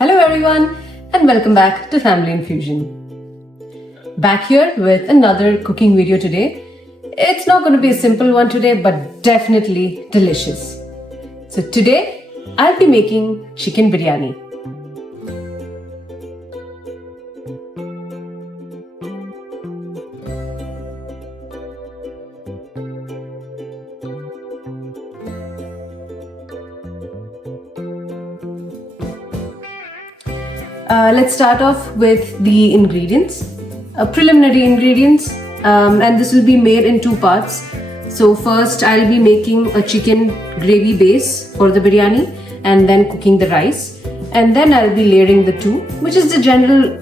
Hello everyone and welcome back to Family&Fusion. Back here with another cooking video today. It's not going to be a simple one today, but definitely delicious. So today I'll be making chicken biryani. Let's start off with the ingredients, preliminary ingredients, and this will be made in two parts. So first I'll be making a chicken gravy base for the biryani and then cooking the rice, and then I'll be layering the two, which is the general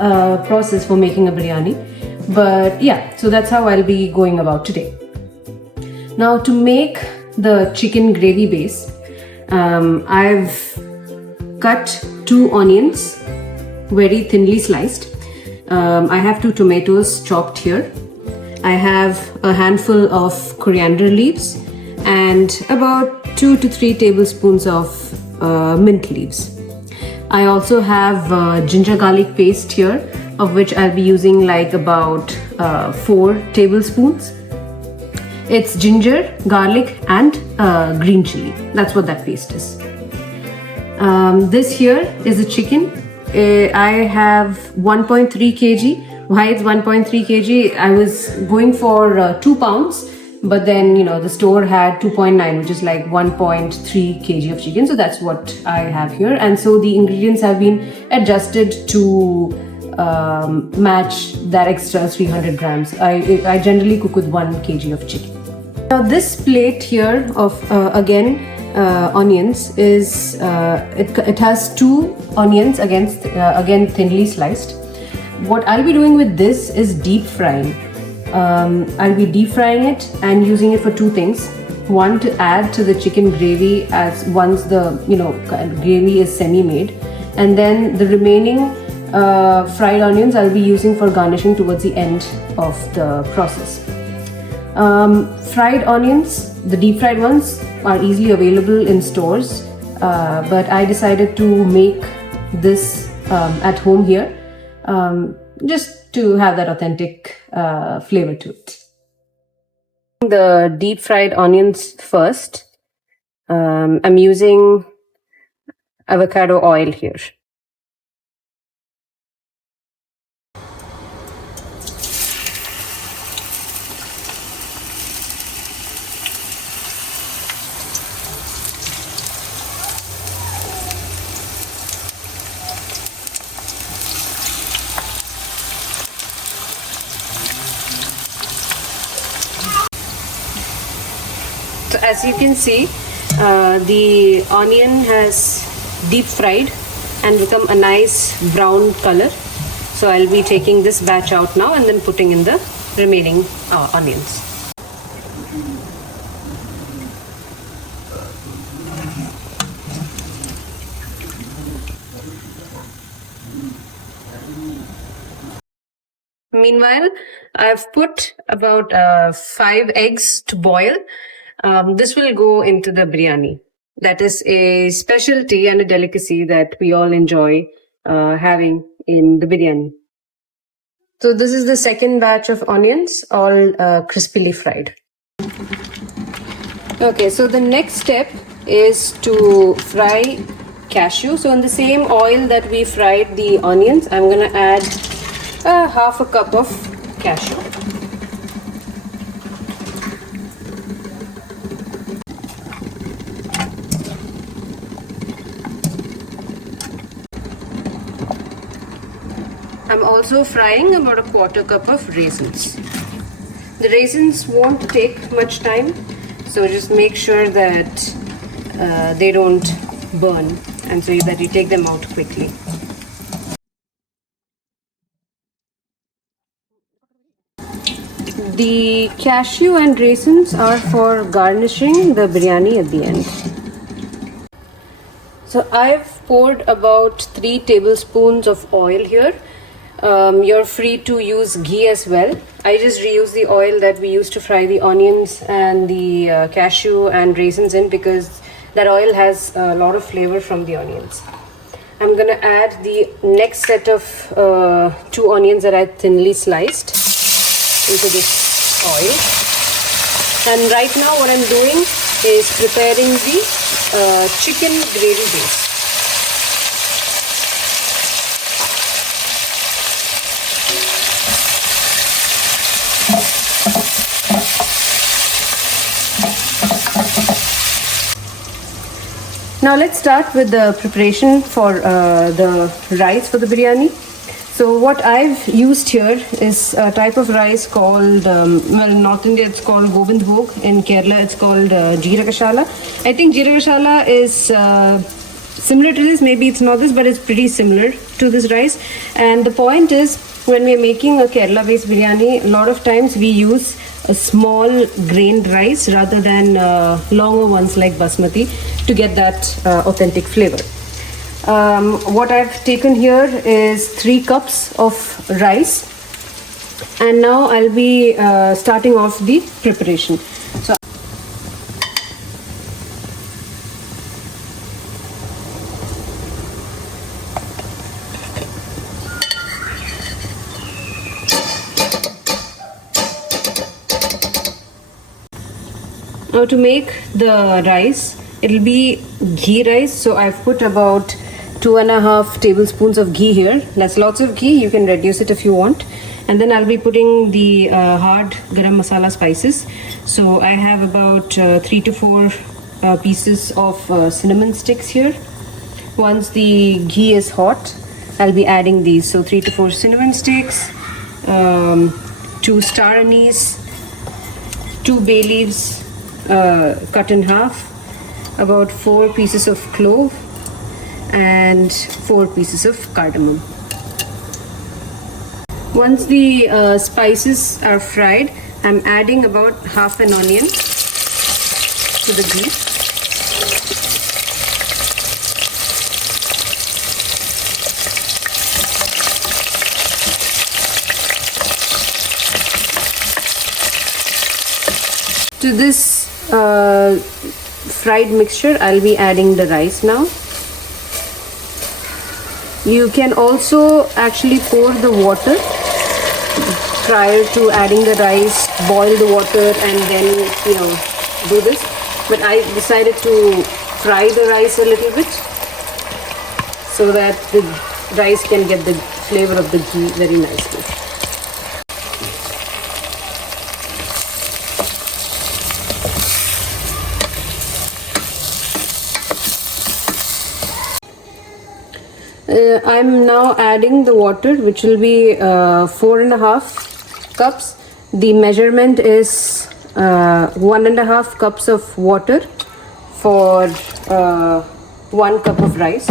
process for making a biryani. But yeah, so that's how I'll be going about today. Now to make the chicken gravy base, I've cut 2 onions very thinly sliced. I have 2 tomatoes chopped here. I have a handful of coriander leaves and about 2 to 3 tablespoons of mint leaves. I also have ginger garlic paste here, of which I'll be using like about 4 tablespoons. It's ginger, garlic and green chili. That's what that paste is. This here is a chicken. I have 1.3 kg. Why it's 1.3 kg? I was going for 2 pounds, but then the store had 2.9, which is like 1.3 kg of chicken. So that's what I have here. And so the ingredients have been adjusted to match that extra 300 grams. I generally cook with 1 kg of chicken. Now this plate here of onions is it has 2 onions again thinly sliced. What I'll be doing with this is deep frying. I'll be deep frying it and using it for 2 things. One, to add to the chicken gravy as once the gravy is semi-made, and then the remaining fried onions I'll be using for garnishing towards the end of the process. Fried onions, the deep fried ones, are easily available in stores, but I decided to make this at home here, just to have that authentic flavor to it. The deep fried onions first. I'm using avocado oil here. So as you can see, the onion has deep fried and become a nice brown color. So I'll be taking this batch out now and then putting in the remaining onions. Meanwhile, I've put about 5 eggs to boil. This will go into the biryani. That is a specialty and a delicacy that we all enjoy having in the biryani. So this is the second batch of onions, all crispily fried. Okay, so the next step is to fry cashew. So in the same oil that we fried the onions, I'm going to add half a cup of cashew. I'm also frying about a quarter cup of raisins. The raisins won't take much time, so just make sure that they don't burn, and so that you take them out quickly. The cashew and raisins are for garnishing the biryani at the end. So I've poured about 3 tablespoons of oil here. You're free to use ghee as well. I just reuse the oil that we used to fry the onions and the cashew and raisins in, because that oil has a lot of flavor from the onions. I'm gonna add the next set of 2 onions that I thinly sliced into this oil. And right now what I'm doing is preparing the chicken gravy base. Now let's start with the preparation for the rice for the biryani. So what I've used here is a type of rice called, well, in North India it's called Gobind Bhog. In Kerala it's called Jeeragashala. I think Jeeragashala is similar to this, maybe it's not this, but it's pretty similar to this rice. And the point is, when we're making a Kerala based biryani, a lot of times we use a small grained rice rather than longer ones like basmati to get that authentic flavor. What I've taken here is 3 cups of rice, and now I'll be starting off the preparation. So now to make the rice, it'll be ghee rice. So I've put about 2.5 tablespoons of ghee here. That's lots of ghee. You can reduce it if you want. And then I'll be putting the hard garam masala spices. So I have about 3 to 4 pieces of cinnamon sticks here. Once the ghee is hot, I'll be adding these. So 3 to 4 cinnamon sticks, 2 star anise, 2 bay leaves cut in half, about 4 pieces of clove, and 4 pieces of cardamom. Once the spices are fried, I'm adding about half an onion to the ghee. To this fried mixture, I'll be adding the rice now. You can also actually pour the water prior to adding the rice, boil the water and then, do this. But I decided to fry the rice a little bit so that the rice can get the flavor of the ghee very nicely. I'm now adding the water, which will be 4.5 cups. The measurement is 1.5 cups of water for 1 cup of rice.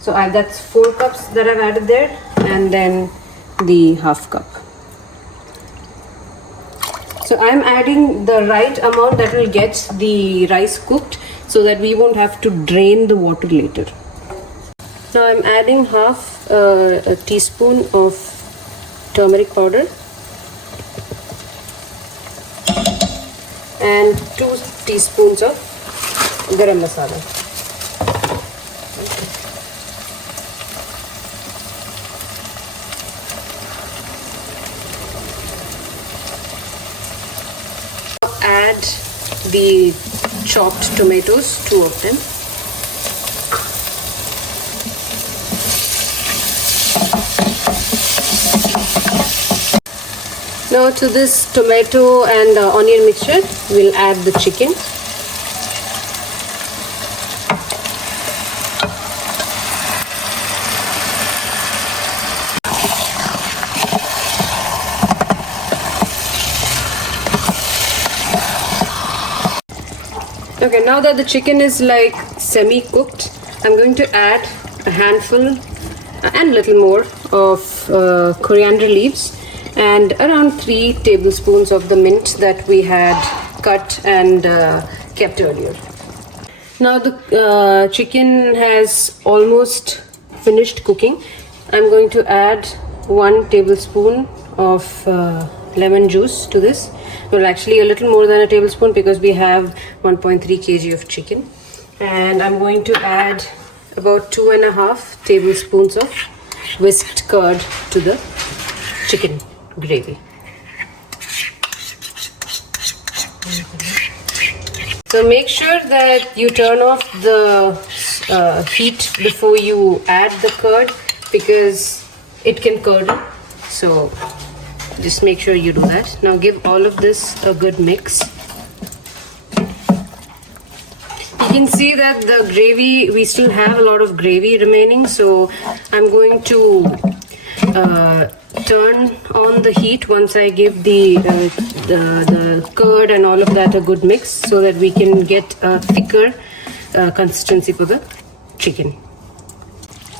So that's 4 cups that I've added there, and then the half cup. So I'm adding the right amount that will get the rice cooked so that we won't have to drain the water later. Now I'm adding half a teaspoon of turmeric powder and 2 teaspoons of garam masala. Add the chopped tomatoes, 2 of them. Now to this tomato and onion mixture, we'll add the chicken. Okay, now that the chicken is like semi-cooked, I'm going to add a handful and little more of coriander leaves and around 3 tablespoons of the mint that we had cut and kept earlier. Now the chicken has almost finished cooking. I'm going to add 1 tablespoon of lemon juice to this. Well, actually a little more than a tablespoon because we have 1.3 kg of chicken. And I'm going to add about 2.5 tablespoons of whisked curd to the chicken gravy. So make sure that you turn off the heat before you add the curd, because it can curdle. So just make sure you do that. Now give all of this a good mix. You can see that the gravy, we still have a lot of gravy remaining, so I'm going to turn on the heat once I give the curd and all of that a good mix, so that we can get a thicker consistency for the chicken.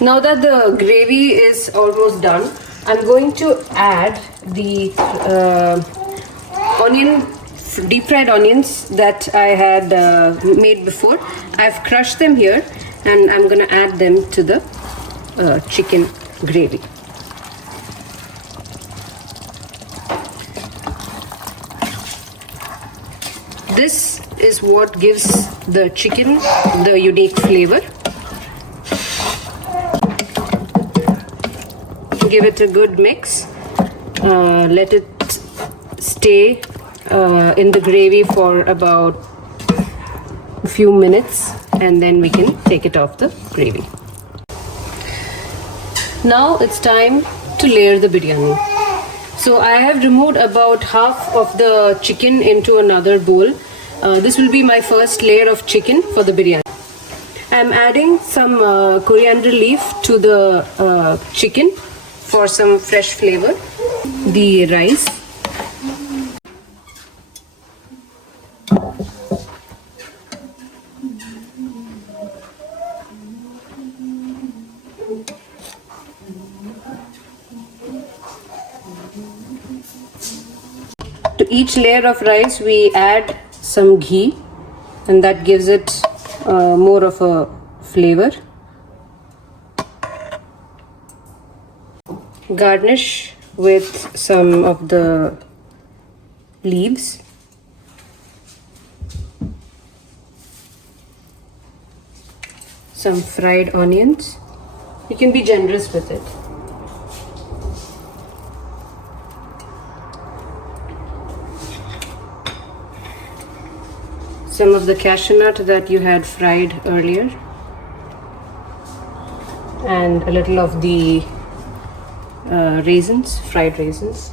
Now that the gravy is almost done, I'm going to add the deep fried onions that I had made before. I've crushed them here, and I'm gonna add them to the chicken gravy. This is what gives the chicken the unique flavor. Give it a good mix. Let it stay in the gravy for about a few minutes, and then we can take it off the gravy. Now it's time to layer the biryani. So I have removed about half of the chicken into another bowl. This will be my first layer of chicken for the biryani. I'm adding some coriander leaf to the chicken for some fresh flavor. The rice. To each layer of rice we add some ghee, and that gives it more of a flavor. Garnish with some of the leaves. Some fried onions. You can be generous with it. Some of the cashew nut that you had fried earlier, and a little of the raisins, fried raisins.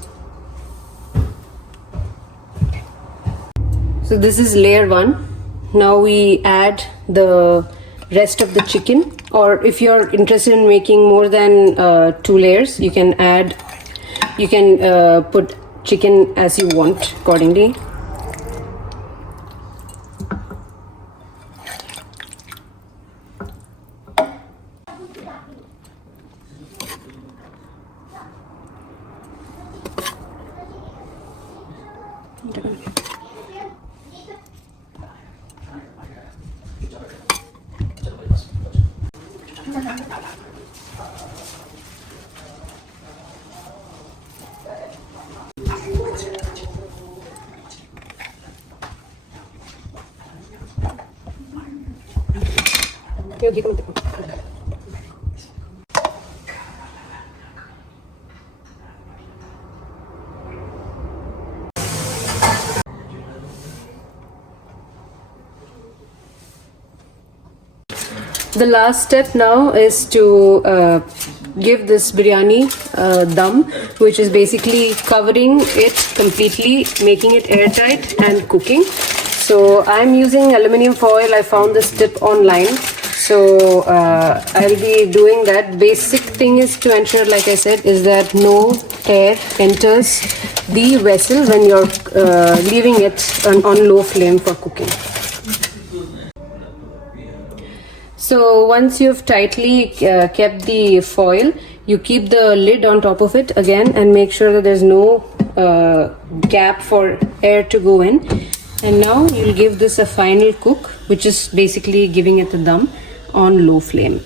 So this is layer 1. Now we add the rest of the chicken, or if you're interested in making more than 2 layers, you can put chicken as you want accordingly. The last step now is to give this biryani dum, which is basically covering it completely, making it airtight and cooking. So I'm using aluminium foil. I found this tip online, so I'll be doing that. Basic thing is to ensure, like I said, is that no air enters the vessel when you're leaving it on low flame for cooking. So once you've tightly kept the foil, you keep the lid on top of it again and make sure that there's no gap for air to go in. And now you'll give this a final cook, which is basically giving it a dum on low flame.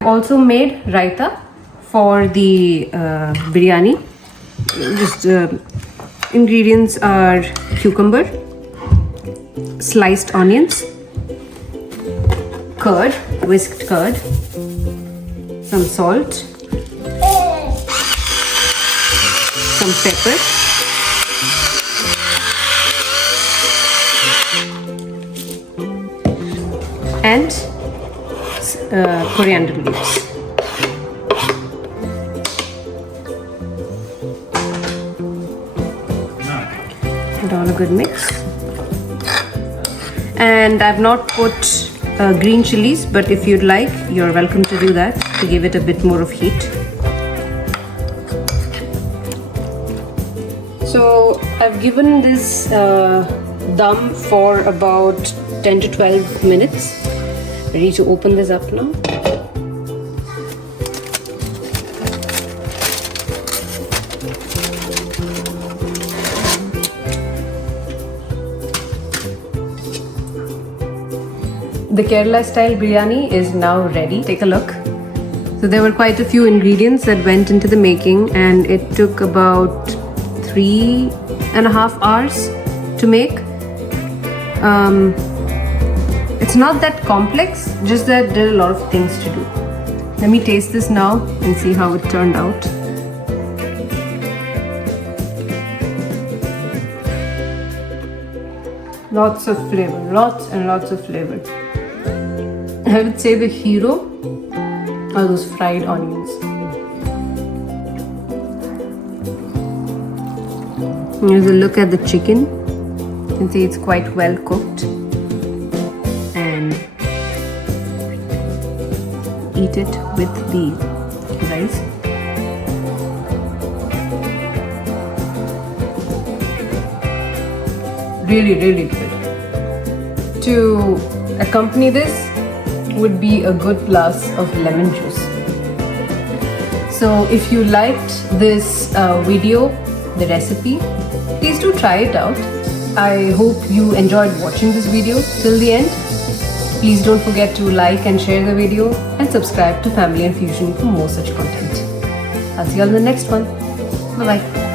Also made raita for the biryani. Just ingredients are cucumber, sliced onions, curd, whisked curd, some salt, some pepper, and coriander leaves. Put on a good mix. And I've not put green chilies, but if you'd like, you're welcome to do that to give it a bit more of heat. So I've given this dum for about 10 to 12 minutes. Ready to open this up now. The Kerala style biryani is now ready. Take a look. So there were quite a few ingredients that went into the making, and it took about 3.5 hours to make. It's not that complex, just that there are a lot of things to do. Let me taste this now and see how it turned out. Lots of flavor, lots and lots of flavor. I would say the hero are those fried onions. Here's a look at the chicken. You can see it's quite well cooked. And eat it with the rice. Really, really good. To accompany this would be a good glass of lemon juice. So if you liked this video, the recipe, please do try it out. I hope you enjoyed watching this video till the end. Please don't forget to like and share the video and subscribe to Family and Fusion for more such content. I'll see you all in the next one. Bye bye.